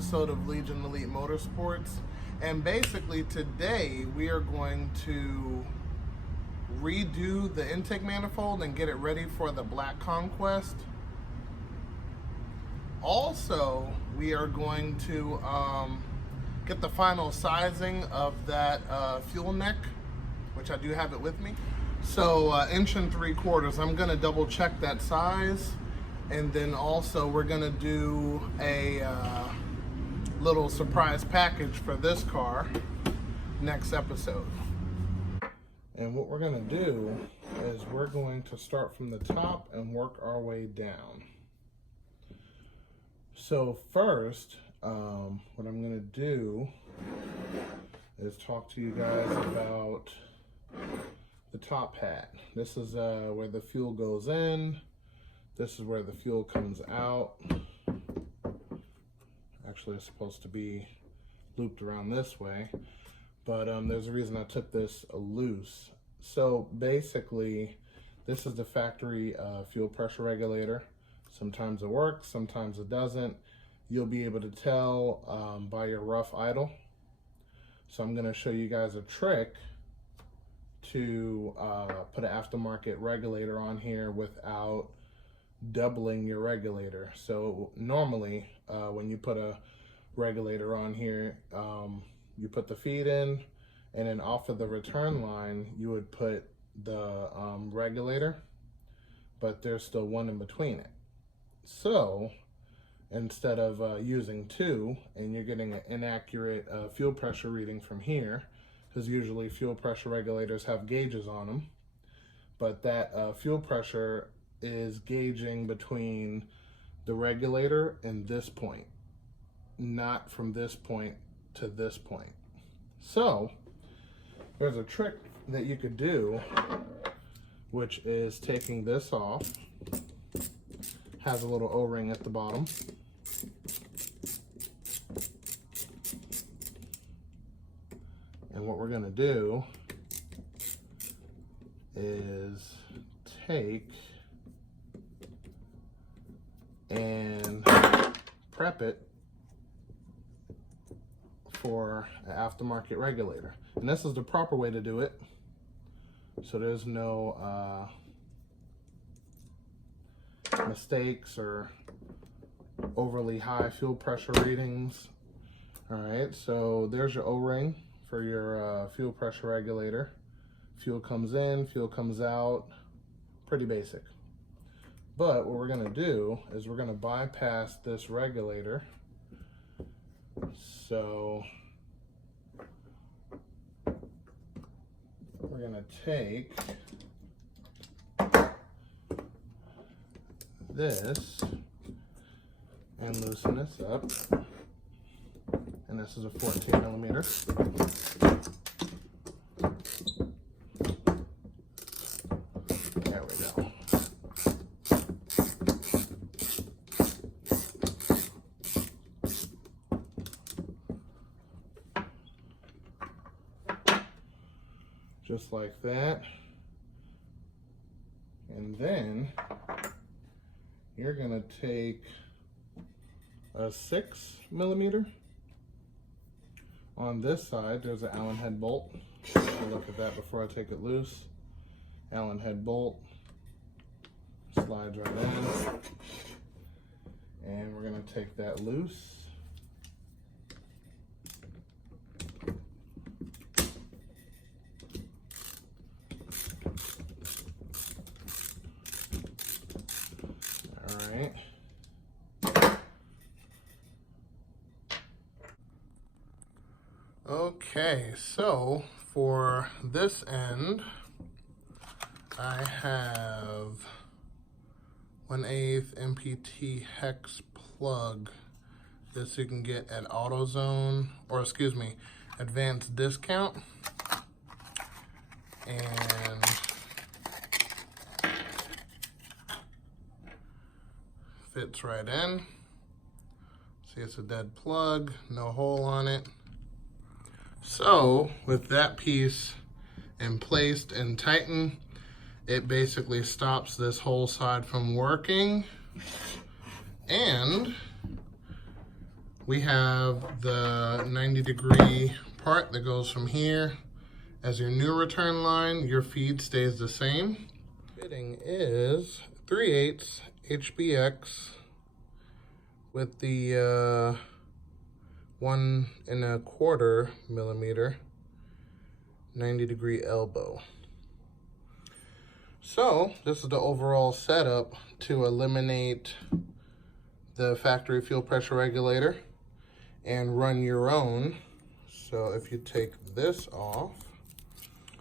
episode of Legion Elite Motorsports, and basically today we are going to redo the intake manifold and get it ready for the black conquest. Also, we are going to get the final sizing of that fuel neck, which I do have it with me. So 1 3/4, I'm gonna double check that size. And then also we're gonna do a little surprise package for this car next episode. And what we're gonna do is we're going to start from the top and work our way down. So first, what I'm gonna do is talk to you guys about the top hat. This is where the fuel goes in. This is where the fuel comes out. Actually, it's supposed to be looped around this way, but there's a reason I took this loose. So basically, this is the factory fuel pressure regulator. Sometimes it works, sometimes it doesn't. You'll be able to tell by your rough idle. So I'm gonna show you guys a trick to put an aftermarket regulator on here without doubling your regulator. So normally when you put a regulator on here, you put the feed in, and then off of the return line you would put the regulator, but there's still one in between it. So instead of using two and you're getting an inaccurate fuel pressure reading from here, because usually fuel pressure regulators have gauges on them, but that fuel pressure is gauging between the regulator and this point, not from this point to this point. So there's a trick that you could do, which is taking this off. Has a little O-ring at the bottom. And what we're gonna do is take and prep it for an aftermarket regulator. And this is the proper way to do it. So there's no mistakes or overly high fuel pressure readings. All right, so there's your O-ring for your fuel pressure regulator. Fuel comes in, fuel comes out, pretty basic. But what we're gonna do is we're gonna bypass this regulator. So we're gonna take this and loosen this up. And this is a 14 millimeter. There we go. Just like that. And then you're gonna take a 6 millimeter. On this side, there's an Allen head bolt. I'll look at that before I take it loose. Allen head bolt slides right in. And we're gonna take that loose. All right. Okay, so for this end, I have 1/8 MPT hex plug. This you can get at AutoZone, or excuse me, Advanced Discount. And fits right in. See, it's a dead plug, no hole on it. So with that piece placed and tightened, it basically stops this whole side from working. And we have the 90-degree part that goes from here as your new return line. Your feed stays the same. Fitting is 3/8 HBX with the 1 1/4 millimeter 90-degree elbow. So this is the overall setup to eliminate the factory fuel pressure regulator and run your own. So if you take this off,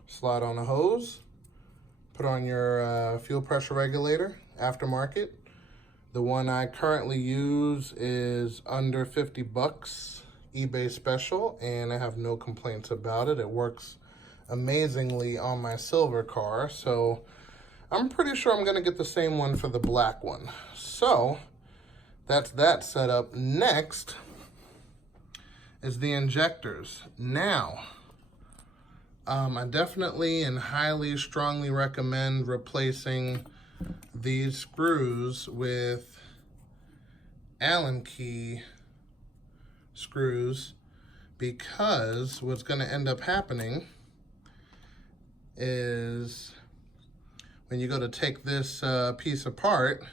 slide on a hose, put on your fuel pressure regulator, aftermarket. The one I currently use is under 50 bucks, eBay special, and I have no complaints about it. It works amazingly on my silver car, so I'm pretty sure I'm gonna get the same one for the black one. So that's that setup. Next is the injectors. Now, I definitely and highly strongly recommend replacing these screws with Allen key screws, because what's going to end up happening is when you go to take this piece apart,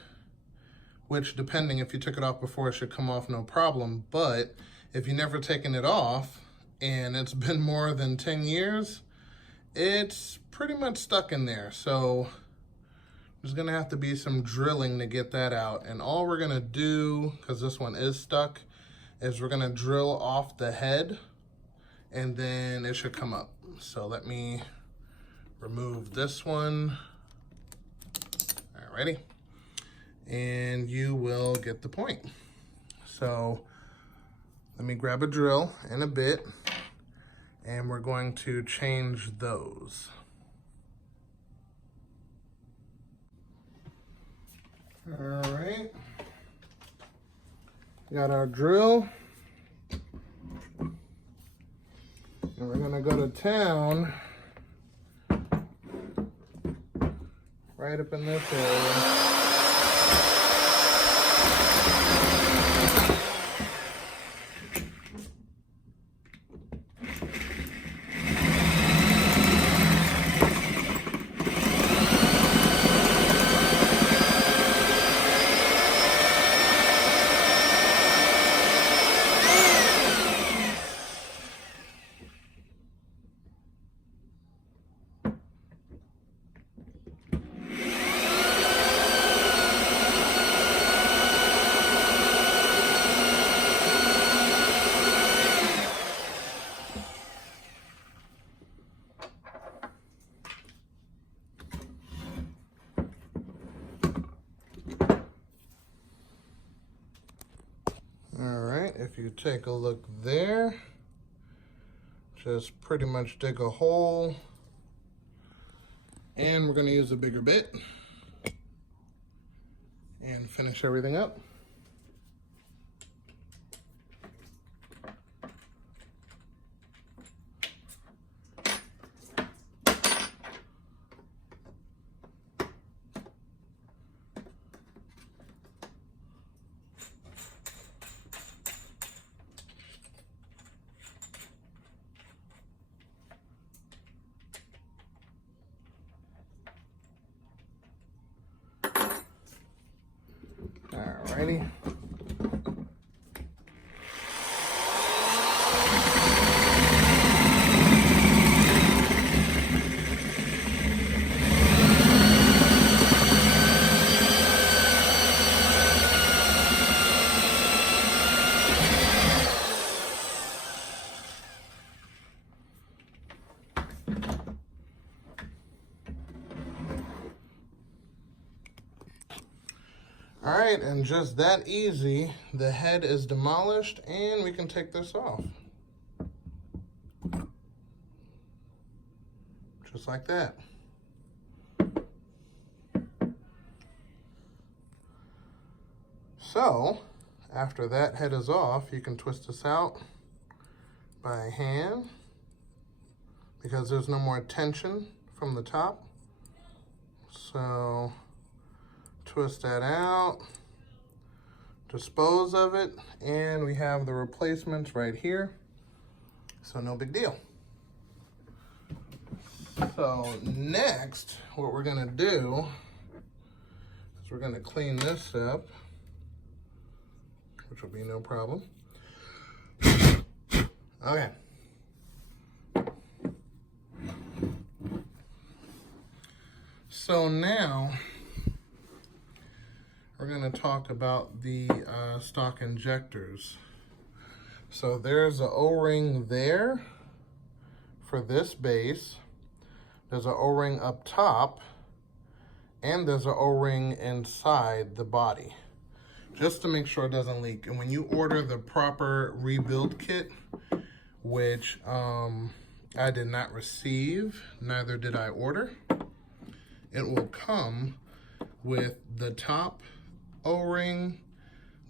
which depending if you took it off before, it should come off no problem, but if you've never taken it off and it's been more than 10 years, it's pretty much stuck in there. So there's gonna have to be some drilling to get that out. And all we're gonna do, because this one is stuck, is we're gonna drill off the head and then it should come up. So let me remove this one. Alrighty. And you will get the point. So let me grab a drill and a bit, and we're going to change those. All right, got our drill, and we're gonna go to town right up in this area. If you take a look there, just pretty much dig a hole, and we're going to use a bigger bit and finish everything up. Alrighty. All right, and just that easy, the head is demolished and we can take this off. Just like that. So, after that head is off, you can twist this out by hand because there's no more tension from the top. So, twist that out, dispose of it, and we have the replacements right here, so no big deal. So next, what we're gonna do is we're gonna clean this up, which will be no problem. Okay. So now we're going to talk about the stock injectors. So there's an O-ring there for this base. There's an O-ring up top, and there's an O-ring inside the body, just to make sure it doesn't leak. And when you order the proper rebuild kit, which I did not receive, neither did I order, it will come with the top O-ring,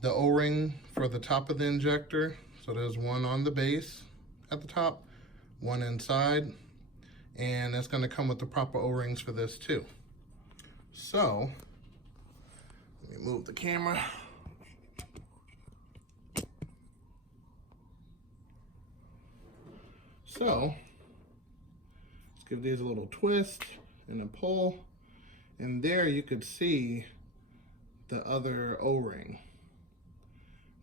the O-ring for the top of the injector. So there's one on the base at the top, one inside, and it's going to come with the proper O-rings for this too. So let me move the camera. So let's give these a little twist and a pull, and there you could see the other O-ring.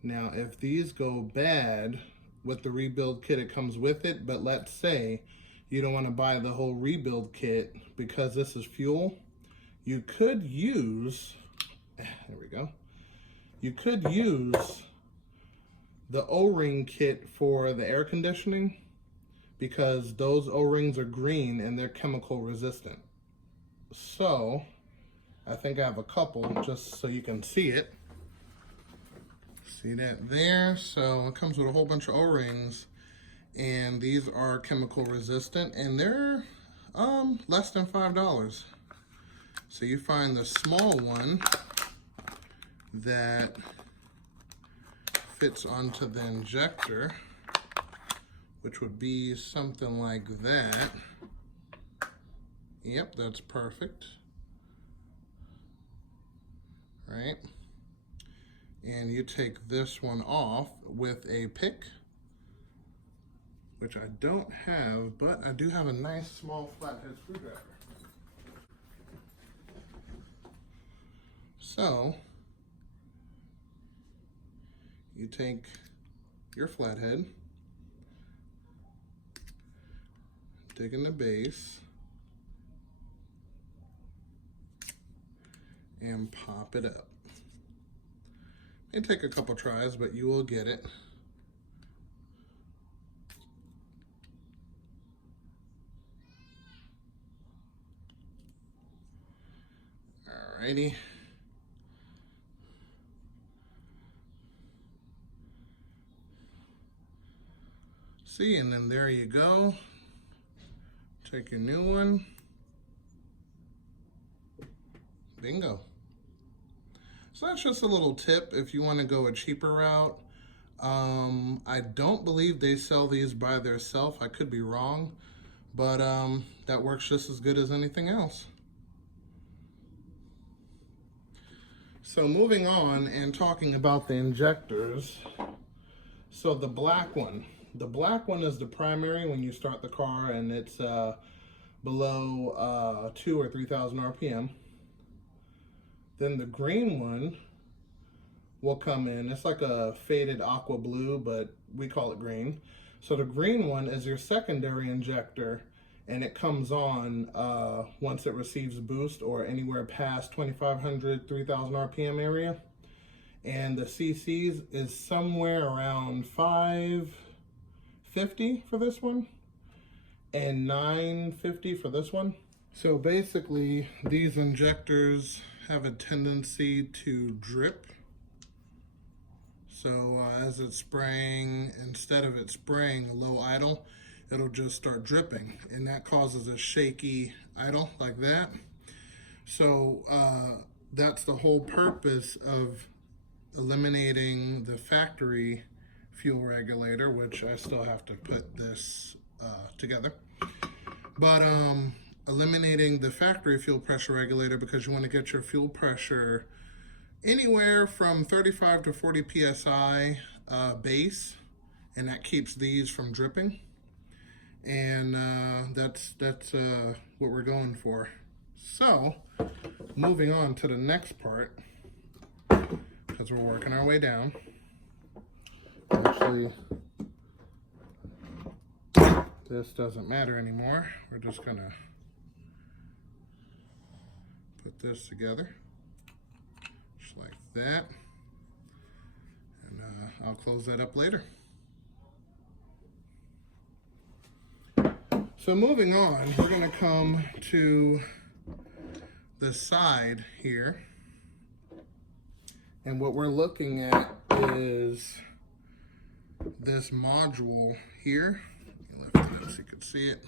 Now if these go bad with the rebuild kit, it comes with it, but let's say you don't want to buy the whole rebuild kit because this is fuel, you could use, there we go, you could use the O-ring kit for the air conditioning, because those O-rings are green and they're chemical resistant. So I think I have a couple just so you can see it. See that there? So it comes with a whole bunch of O-rings, and these are chemical resistant, and they're less than $5. So you find the small one that fits onto the injector, which would be something like that. Yep, that's perfect. Right? And you take this one off with a pick, which I don't have, but I do have a nice small flathead screwdriver. So you take your flathead, dig in the base, and pop it up. May take a couple tries, but you will get it. Alrighty. See, and then there you go. Take your new one. Bingo. So that's just a little tip if you want to go a cheaper route. I don't believe they sell these by themselves. I could be wrong, but that works just as good as anything else. So moving on and talking about the injectors. So the black one is the primary when you start the car, and it's below 2,000 or 3,000 RPM. Then the green one will come in. It's like a faded aqua blue, but we call it green. So the green one is your secondary injector, and it comes on once it receives boost or anywhere past 2,500, 3,000 RPM area. And the CCs is somewhere around 550 for this one and 950 for this one. So basically these injectors have a tendency to drip. So as it's spraying, instead of it spraying low idle, it'll just start dripping, and that causes a shaky idle like that. So that's the whole purpose of eliminating the factory fuel regulator, which I still have to put this together. But eliminating the factory fuel pressure regulator, because you want to get your fuel pressure anywhere from 35 to 40 psi base, and that keeps these from dripping. And that's what we're going for. So, moving on to the next part, because we're working our way down. Actually, this doesn't matter anymore. We're just gonna put this together, just like that. And I'll close that up later. So moving on, we're gonna come to the side here. And what we're looking at is this module here. Lift it up so you can see it.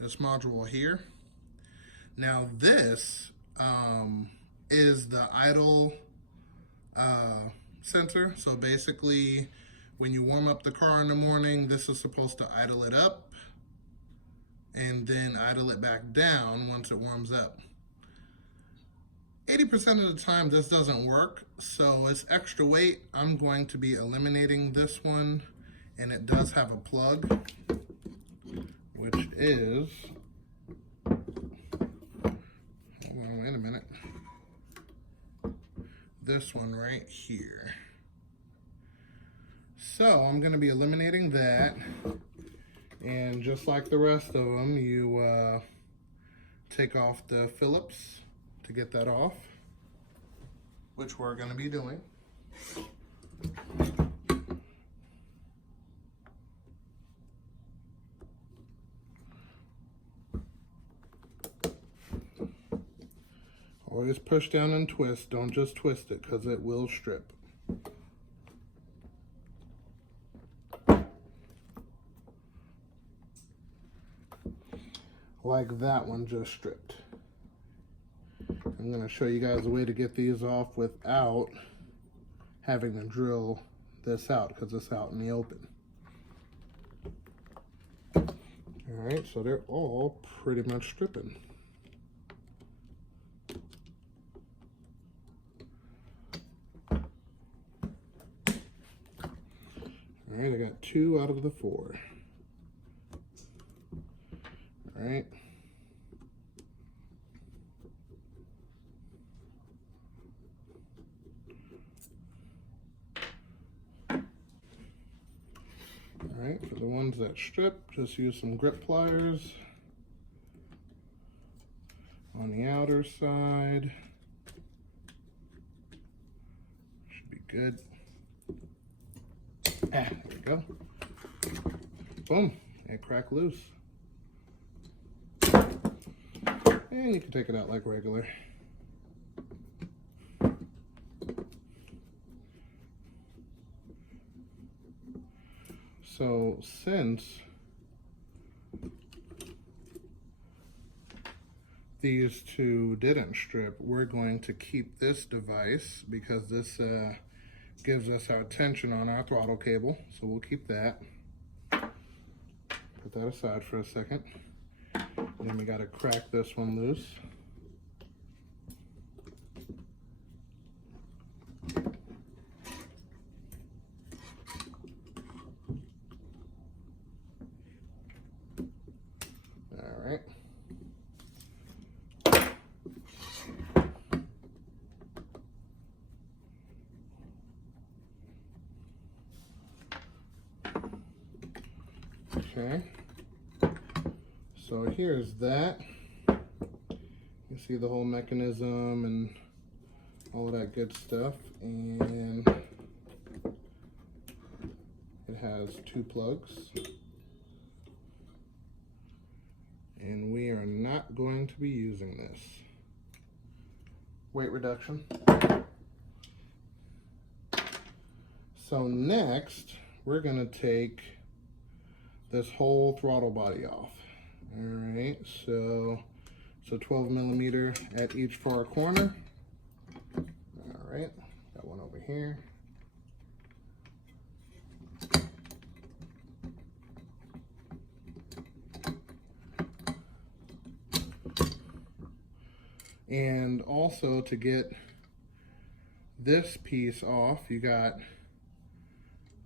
This module here. Now this is the idle sensor. So basically, when you warm up the car in the morning, this is supposed to idle it up and then idle it back down once it warms up. 80% of the time this doesn't work, so it's extra weight. I'm going to be eliminating this one, and it does have a plug, which is, hold on, wait a minute, this one right here. So I'm going to be eliminating that, and just like the rest of them, you take off the Phillips to get that off, which we're going to be doing. Always push down and twist. Don't just twist it, because it will strip. Like that one just stripped. I'm going to show you guys a way to get these off without having to drill this out, because it's out in the open. Alright, so they're all pretty much stripping. Alright, I got 2 out of the 4. Alright. Alright, for the ones that strip, just use some grip pliers on the outer side. Should be good. There we go. Boom, and crack loose. And you can take it out like regular. So since these two didn't strip, we're going to keep this device because this gives us our tension on our throttle cable. So we'll keep that. Put that aside for a second. And then we got to crack this one loose. Alright. Okay. So here's that. You see the whole mechanism and all of that good stuff, and it has 2 plugs, and we are not going to be using this. Weight reduction. So next we're going to take this whole throttle body off. Alright, so 12 millimeter at each far corner. Alright, got one over here. And also to get this piece off, you got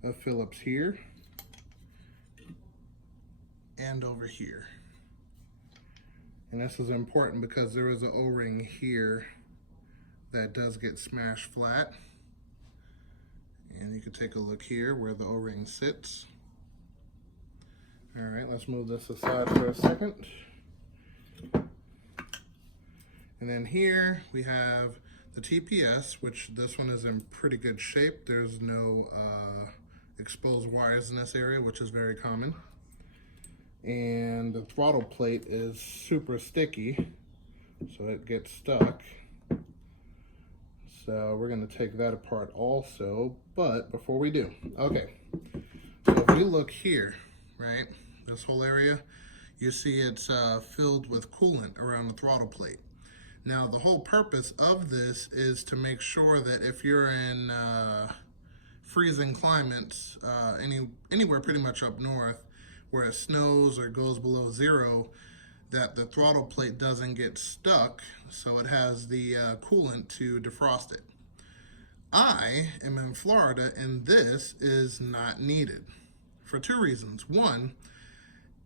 a Phillips here and over here. And this is important because there is an O-ring here that does get smashed flat. And you can take a look here where the O-ring sits. All right, let's move this aside for a second. And then here we have the TPS, which this one is in pretty good shape. There's no exposed wires in this area, which is very common. And the throttle plate is super sticky, so it gets stuck. So we're going to take that apart also, but before we do, okay, so if you look here, right, this whole area, you see it's filled with coolant around the throttle plate. Now the whole purpose of this is to make sure that if you're in freezing climates, anywhere pretty much up north where it snows or goes below zero, that the throttle plate doesn't get stuck, so it has the coolant to defrost it. I am in Florida and this is not needed for two reasons. One,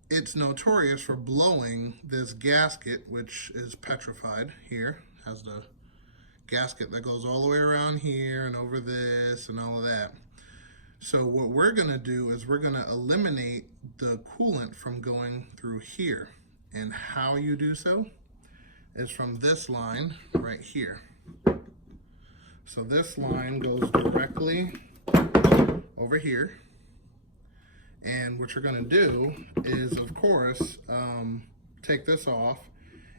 it's notorious for blowing this gasket, which is petrified here, has the gasket that goes all the way around here and over this and all of that. So what we're gonna do is we're gonna eliminate the coolant from going through here. And how you do so is from this line right here. So this line goes directly over here. And what you're gonna do is, of course, take this off,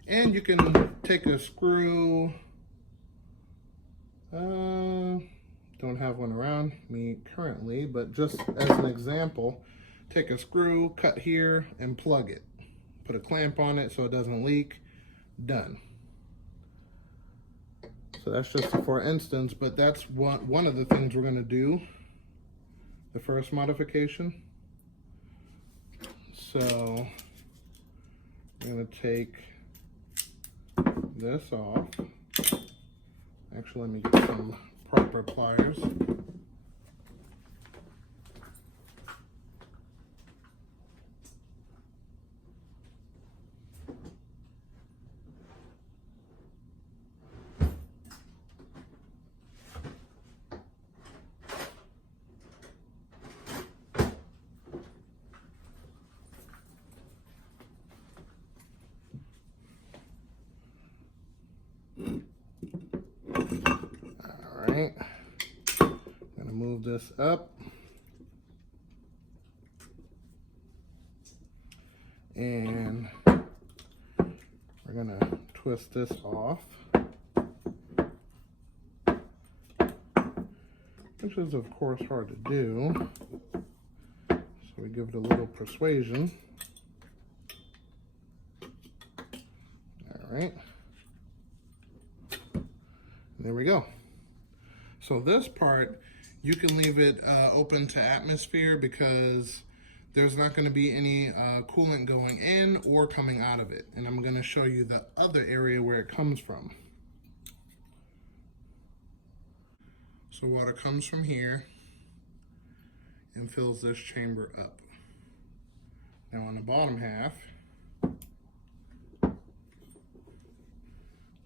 and you can take a screw. Don't have one around me currently, but just as an example, take a screw, cut here, and plug it. Put a clamp on it so it doesn't leak. Done. So that's just for instance, but that's one of the things we're going to do, the first modification. So I'm going to take this off. Actually, let me get some proper pliers. Alright, I'm going to move this up, and we're going to twist this off, which is of course hard to do, so we give it a little persuasion. Alright, there we go. So this part, you can leave it open to atmosphere because there's not going to be any coolant going in or coming out of it. And I'm going to show you the other area where it comes from. So water comes from here and fills this chamber up. Now on the bottom half,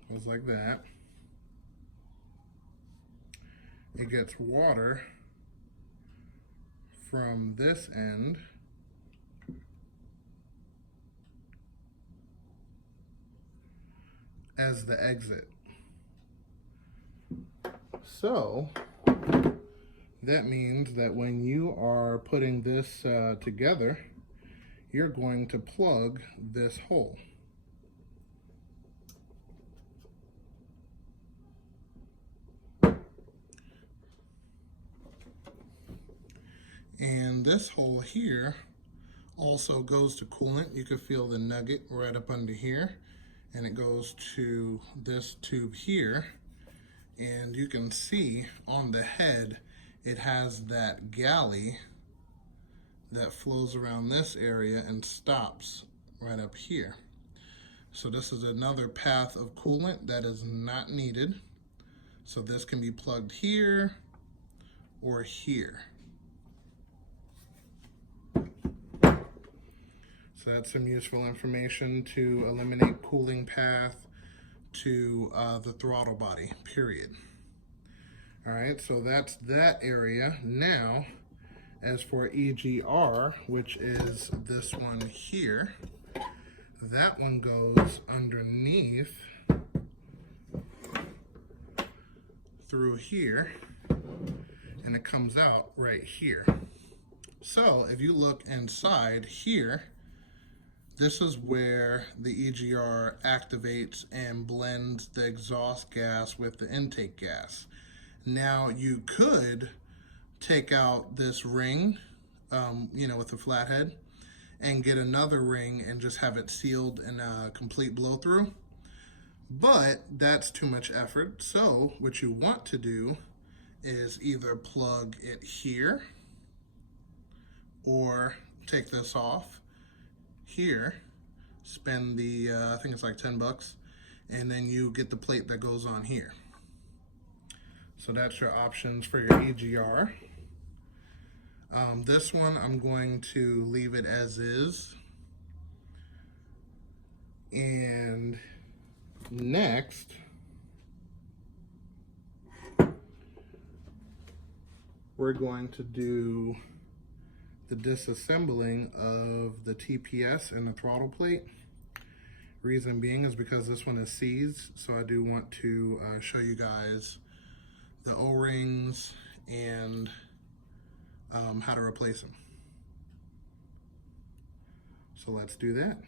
goes like that. It gets water from this end as the exit. So that means that when you are putting this together, you're going to plug this hole. And this hole here also goes to coolant. You can feel the nugget right up under here, and it goes to this tube here. And you can see on the head, it has that galley that flows around this area and stops right up here. So this is another path of coolant that is not needed. So this can be plugged here or here. So that's some useful information to eliminate cooling path to the throttle body, period. All right, so that's that area. Now, as for EGR, which is this one here, that one goes underneath through here, and it comes out right here. So if you look inside here, this is where the EGR activates and blends the exhaust gas with the intake gas. Now you could take out this ring, with the flathead, and get another ring and just have it sealed in a complete blow through. But that's too much effort. So what you want to do is either plug it here or take this off here, spend the, I think it's like 10 bucks, and then you get the plate that goes on here. So that's your options for your EGR. This one, I'm going to leave it as is. And next, we're going to do the disassembling of the TPS and the throttle plate. Reason being is because this one is seized, so I do want to show you guys the O-rings and how to replace them. So let's do that.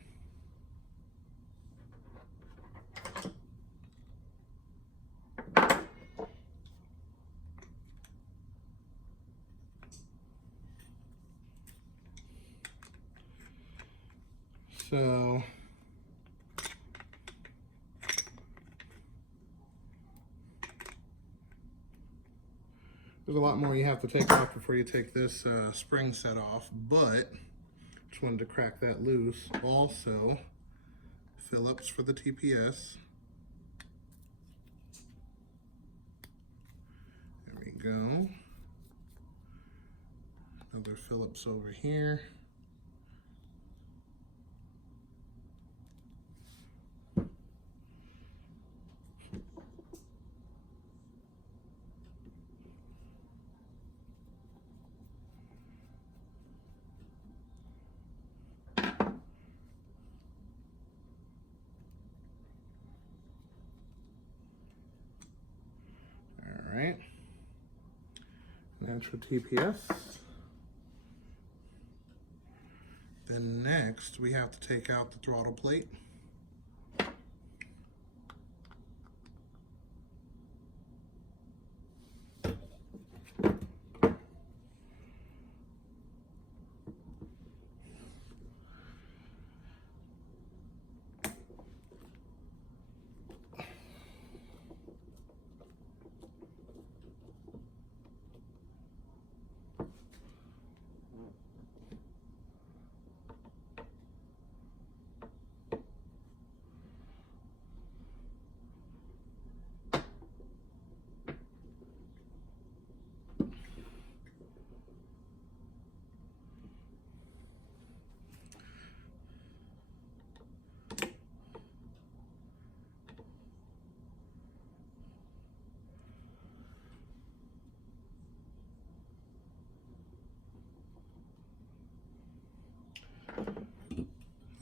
So there's a lot more you have to take off before you take this spring set off, but just wanted to crack that loose. Also, Phillips for the TPS. There we go. Another Phillips over here. Alright, that's for TPS. Then next, we have to take out the throttle plate.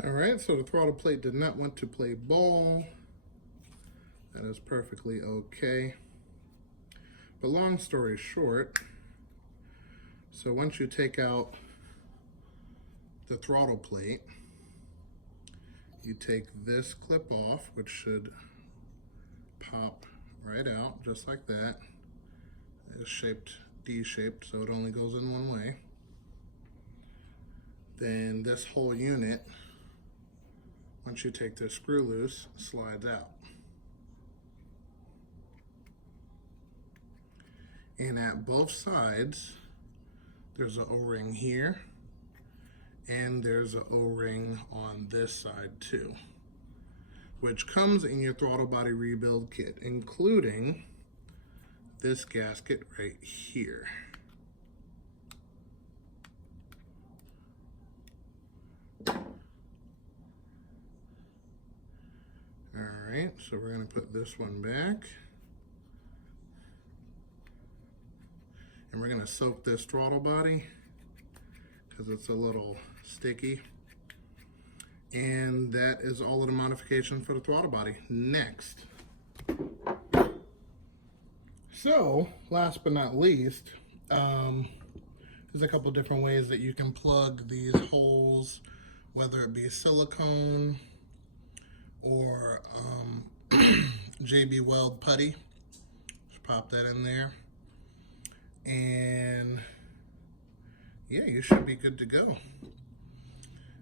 Alright, so the throttle plate did not want to play ball. That is perfectly okay. But long story short, so once you take out the throttle plate, you take this clip off, which should pop right out just like that. It's shaped D-shaped, so it only goes in one way. Then this whole unit, once you take the screw loose, slides out. And at both sides, there's an O-ring here, and there's an O-ring on this side too. which comes in your throttle body rebuild kit, including this gasket right here. All right, so we're going to put this one back. And we're going to soak this throttle body because it's a little sticky. And that is all of the modifications for the throttle body. Next. So, last but not least, there's a couple different ways that you can plug these holes, whether it be silicone or JB Weld putty. Just pop that in there. And yeah, you should be good to go.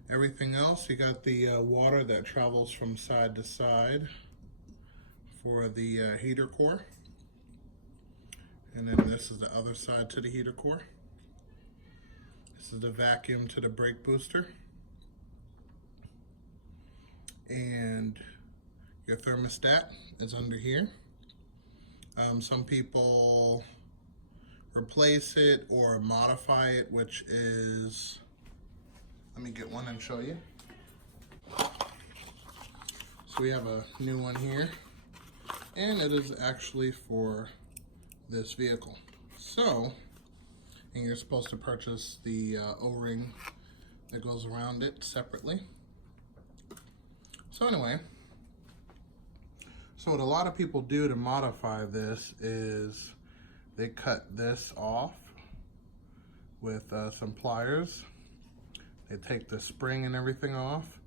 Everything else, you got the water that travels from side to side for the heater core. And then this is the other side to the heater core. This is the vacuum to the brake booster. And your thermostat is under here. Some people replace it or modify it, which is, let me get one and show you. So we have a new one here, and it is actually for this vehicle. So, and you're supposed to purchase the O-ring that goes around it separately. So anyway, so what a lot of people do to modify this is they cut this off with some pliers. They take the spring and everything off,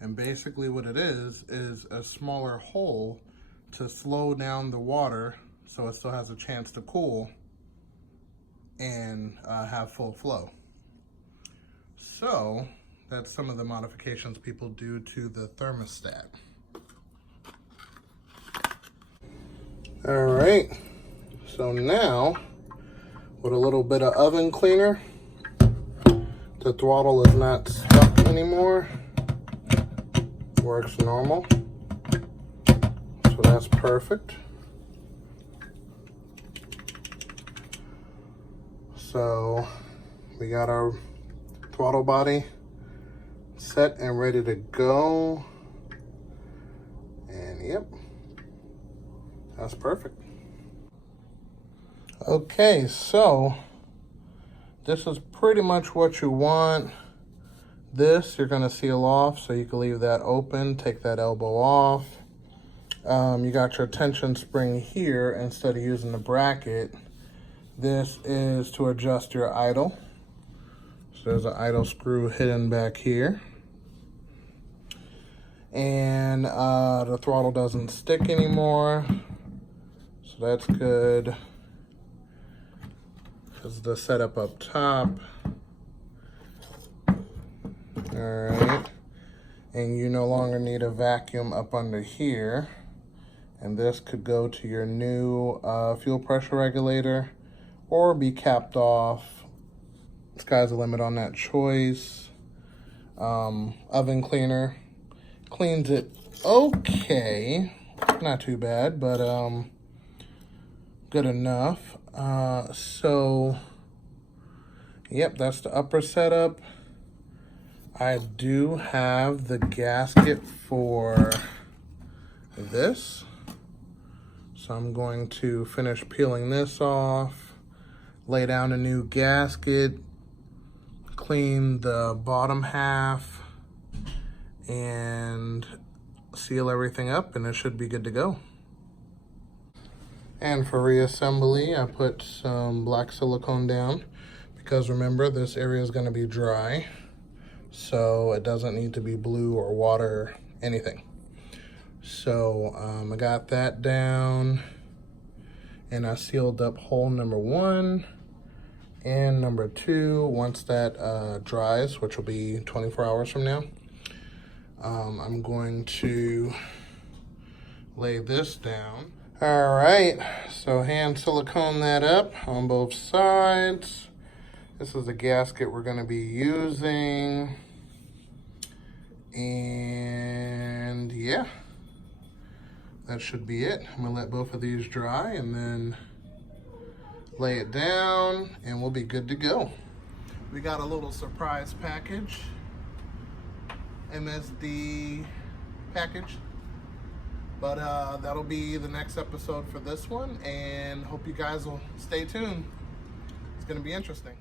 and basically what it is a smaller hole to slow down the water so it still has a chance to cool and have full flow. So that's some of the modifications people do to the thermostat. All right, so now with a little bit of oven cleaner, the throttle is not stuck anymore. Works normal. So that's perfect. So we got our throttle body set and ready to go. And yep, that's perfect. Okay, so this is pretty much what you want. This you're gonna seal off, so you can leave that open, take that elbow off. You got your tension spring here instead of using the bracket. This is to adjust your idle. So there's an idle screw hidden back here. And the throttle doesn't stick anymore, so that's good. This is the setup up top. All right, and you no longer need a vacuum up under here. And this could go to your new fuel pressure regulator or be capped off. Sky's the limit on that choice. Oven cleaner cleans it okay, not too bad, but good enough. So yep, that's the upper setup. I do have the gasket for this, so I'm going to finish peeling this off, lay down a new gasket, clean the bottom half, and seal everything up, and it should be good to go. And for reassembly, I put some black silicone down because remember, this area is going to be dry, so it doesn't need to be blue or water, anything. So I got that down, and I sealed up hole number 1 and number 2. Once that dries, which will be 24 hours from now, I'm going to lay this down. All right, so hand silicone that up on both sides. This is the gasket we're going to be using. And yeah, that should be it. I'm gonna let both of these dry and then lay it down and we'll be good to go. We got a little surprise package, MSD package, but that'll be the next episode for this one, and hope you guys will stay tuned. It's gonna be interesting.